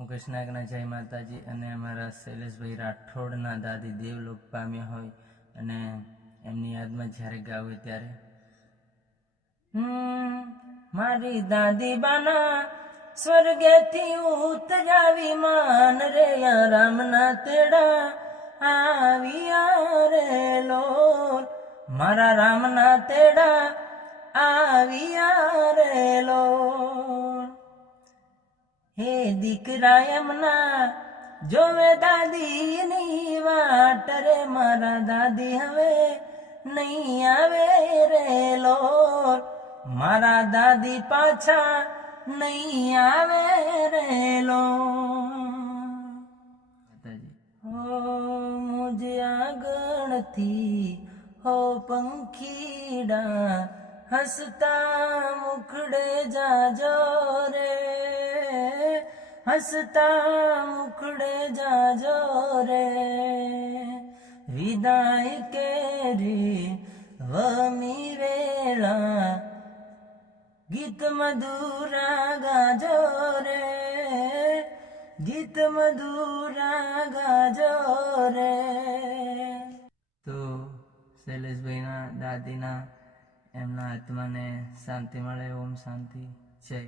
મુકેશ નાયકના જય માતાજી અને અમારા શૈલેષભાઈ રાઠોડના દાદી દેવલોક પામ્યા હોય અને એમની યાદમાં જ્યારે ગાવે ત્યારે મારી દાદી બાના સ્વર્ગેથી ઉતર્યા વિમાન રે રામના તેડા આવ્યા રે લોલ મારા રામના તેડા આવ્યા રે લોલ હે દીકરા એમના જોવે દાદીની વાટ રે મારા દાદી હવે નહીં આવે રે લોલ મારા દાદી પાછા નહીં આવે રે લોલ હો મુજ આગણથી હો પંખીડા હસતા મુખડે જાજો રે હસતા મુખડે જાજો રે વિદાય કેરી વમી વેળા ગીત મધુરા ગાજો રે ગીત મધુરા ગાજો રે તો શૈલેષભાઈના દાદીના એમના આત્માને શાંતિ મળે. ઓમ શાંતિ. જય